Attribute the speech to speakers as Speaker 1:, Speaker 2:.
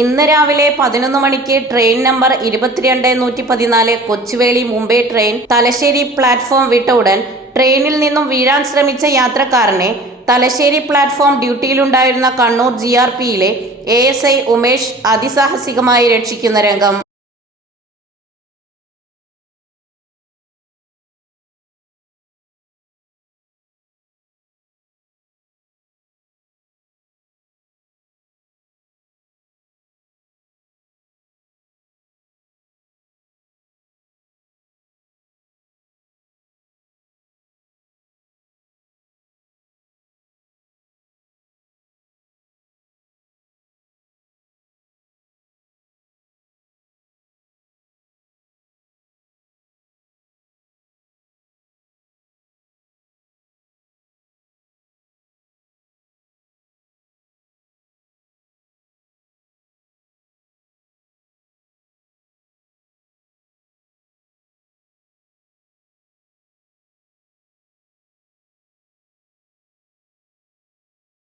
Speaker 1: ഇന്ന് രാവിലെ പതിനൊന്ന് മണിക്ക് ട്രെയിൻ നമ്പർ ഇരുപത്തിരണ്ട് നൂറ്റി പതിനാല് കൊച്ചുവേളി മുംബൈ ട്രെയിൻ തലശ്ശേരി പ്ലാറ്റ്ഫോം വിട്ട ഉടൻ ട്രെയിനിൽ നിന്നും വീഴാൻ ശ്രമിച്ച യാത്രക്കാരനെ തലശ്ശേരി പ്ലാറ്റ്ഫോം ഡ്യൂട്ടിയിലുണ്ടായിരുന്ന കണ്ണൂർ ജി ആർ പിയിലെ എ എസ് ഐ ഉമേഷ് അതിസാഹസികമായി രക്ഷിക്കുന്ന രംഗം.